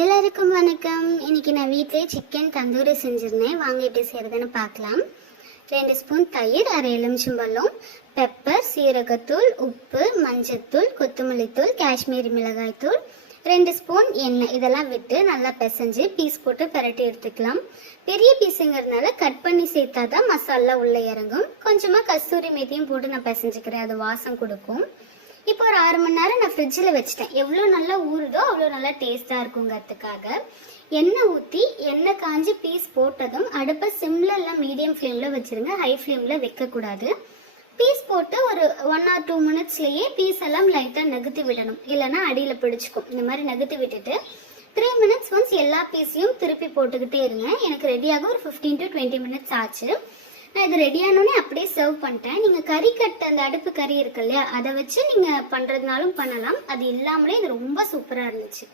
எல்லாருக்கும் வணக்கம். இன்னைக்கு நான் வீட்டிலே சிக்கன் தந்தூரி செஞ்சிருந்தேன். வாங்க எப்படி செய்யறதுன்னு பார்க்கலாம். 2 ஸ்பூன் தயிர், அரை எலுமிச்சம்பழம், பெப்பர், சீரகத்தூள், உப்பு, மஞ்சத்தூள், கொத்தமல்லித்தூள், காஷ்மீரி மிளகாய் தூள், 2 ஸ்பூன் எண்ணெய் இதெல்லாம் விட்டு நல்லா பிசைஞ்சு பீஸ் போட்டு பரட்டி எடுத்துக்கலாம். பெரிய பீஸுங்கிறதுனால கட் பண்ணி சேர்த்தா தான் மசாலா உள்ளே இறங்கும். கொஞ்சமாக கஸ்தூரி மேத்தியும் போட்டு நான் பிசைஞ்சுக்கிறேன், அது வாசம் கொடுக்கும். இப்போ ஒரு 6 மணி நேரம் நான் ஃப்ரிட்ஜில் வச்சுட்டேன். எவ்வளோ நல்லா ஊறுதோ அவ்வளோ நல்லா டேஸ்ட்டாக இருக்குங்கிறதுக்காக எண்ணெய் ஊற்றி எண்ணெய் காஞ்சி பீஸ் போட்டதும் அடுப்பை சிம்மில் இல்லை மீடியம் ஃப்ளேமில் வச்சுருங்க. ஹை ஃப்ளேமில் வைக்கக்கூடாது. பீஸ் போட்டு ஒரு 1 or 2 மினிட்ஸ்லேயே பீஸ் எல்லாம் லைட்டாக நகர்த்தி விடணும், இல்லைன்னா அடியில் பிடிச்சிக்கும். இந்த மாதிரி நகர்த்தி விட்டுட்டு 3 மினிட்ஸ் ஒன்ஸ் எல்லா பீஸையும் திருப்பி போட்டுக்கிட்டே இருங்க. எனக்கு ரெடியாக ஒரு 15 to 20 மினிட்ஸ் ஆச்சு. நான் இது ரெடியானோடனே அப்படியே சர்வ் பண்ணிட்டேன். நீங்கள் கறி கட்டு அந்த அடுப்பு கறி இருக்கு இல்லையா, அதை வச்சு நீங்கள் பண்ணுறதுனாலும் பண்ணலாம். அது இல்லாமலே இது ரொம்ப சூப்பராக இருந்துச்சு.